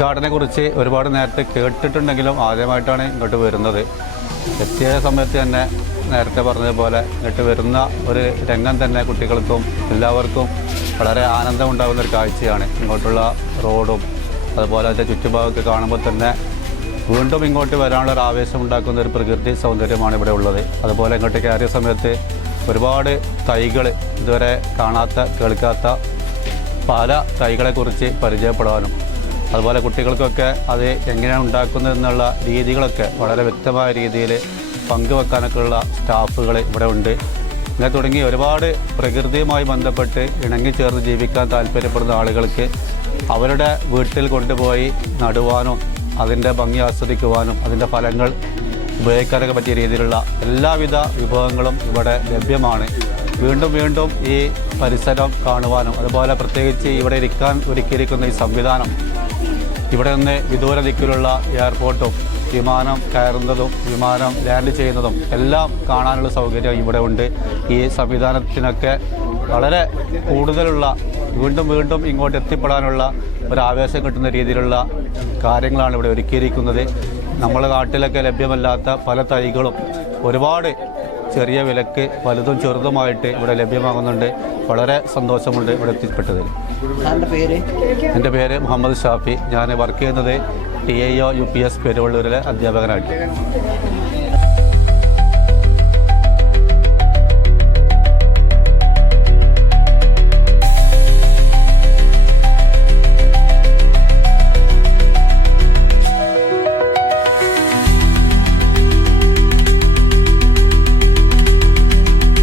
ഗാർഡനെക്കുറിച്ച് ഒരുപാട് നേരത്തെ കേട്ടിട്ടുണ്ടെങ്കിലും ആദ്യമായിട്ടാണ് ഇങ്ങോട്ട് വരുന്നത്. എത്തിയ സമയത്ത് തന്നെ നേരത്തെ പറഞ്ഞതുപോലെ ഇങ്ങോട്ട് വരുന്ന ഒരു രംഗം തന്നെ കുട്ടികൾക്കും എല്ലാവർക്കും വളരെ ആനന്ദമുണ്ടാകുന്ന ഒരു കാഴ്ചയാണ്. ഇങ്ങോട്ടുള്ള റോഡും അതുപോലെ അതിൻ്റെ ചുറ്റുഭാഗമൊക്കെ കാണുമ്പോൾ തന്നെ വീണ്ടും ഇങ്ങോട്ട് വരാനുള്ള ഒരു ആവേശം ഉണ്ടാക്കുന്ന ഒരു പ്രകൃതി സൗന്ദര്യമാണ് ഇവിടെ ഉള്ളത്. അതുപോലെ ഇങ്ങോട്ട് കയറിയ സമയത്ത് ഒരുപാട് തൈകൾ, ഇതുവരെ കാണാത്ത കേൾക്കാത്ത പല തൈകളെക്കുറിച്ച് പരിചയപ്പെടാനും അതുപോലെ കുട്ടികൾക്കൊക്കെ അത് എങ്ങനെയാണ് ഉണ്ടാക്കുന്നതെന്നുള്ള രീതികളൊക്കെ വളരെ വ്യക്തമായ രീതിയിൽ പങ്കുവെക്കാനൊക്കെയുള്ള സ്റ്റാഫുകൾ ഇവിടെ ഉണ്ട്. ഇങ്ങനെ തുടങ്ങി ഒരുപാട് പ്രകൃതിയുമായി ബന്ധപ്പെട്ട് ഇണങ്ങിച്ചേർന്ന് ജീവിക്കാൻ താല്പര്യപ്പെടുന്ന ആളുകൾക്ക് അവരുടെ വീട്ടിൽ കൊണ്ടുപോയി നടുവാനും അതിൻ്റെ ഭംഗി ആസ്വദിക്കുവാനും അതിൻ്റെ ഫലങ്ങൾ ഉപയോഗിക്കാനൊക്കെ പറ്റിയ രീതിയിലുള്ള എല്ലാവിധ വിഭവങ്ങളും ഇവിടെ ലഭ്യമാണ്. വീണ്ടും വീണ്ടും ഈ പരിസരം കാണുവാനും അതുപോലെ പ്രത്യേകിച്ച് ഇവിടെ ഇരിക്കാൻ ഒരുക്കിയിരിക്കുന്ന ഈ സംവിധാനം, ഇവിടെ നിന്ന് വിദൂര ദിക്കിലുള്ള എയർപോർട്ടും വിമാനം കയറുന്നതും വിമാനം ലാൻഡ് ചെയ്യുന്നതും എല്ലാം കാണാനുള്ള സൗകര്യം ഇവിടെ ഉണ്ട്. ഈ സംവിധാനത്തിനൊക്കെ വളരെ കൂടുതലുള്ള വീണ്ടും വീണ്ടും ഇങ്ങോട്ട് എത്തിപ്പെടാനുള്ള ഒരു ആവേശം കിട്ടുന്ന രീതിയിലുള്ള കാര്യങ്ങളാണ് ഇവിടെ ഒരുക്കിയിരിക്കുന്നത്. നമ്മുടെ നാട്ടിലൊക്കെ ലഭ്യമല്ലാത്ത പല തൈകളും ഒരുപാട് ചെറിയ വിലക്ക് വലുതും ചെറുതുമായിട്ട് ഇവിടെ ലഭ്യമാകുന്നുണ്ട്. വളരെ സന്തോഷമുണ്ട് ഇവിടെ എത്തിപ്പെട്ടതിൽ. എൻ്റെ പേര് മുഹമ്മദ് ഷാഫി. ഞാൻ വർക്ക് ചെയ്യുന്നത് TIO UPS പെരുവള്ളൂരിലെ അധ്യാപകനായിട്ട്.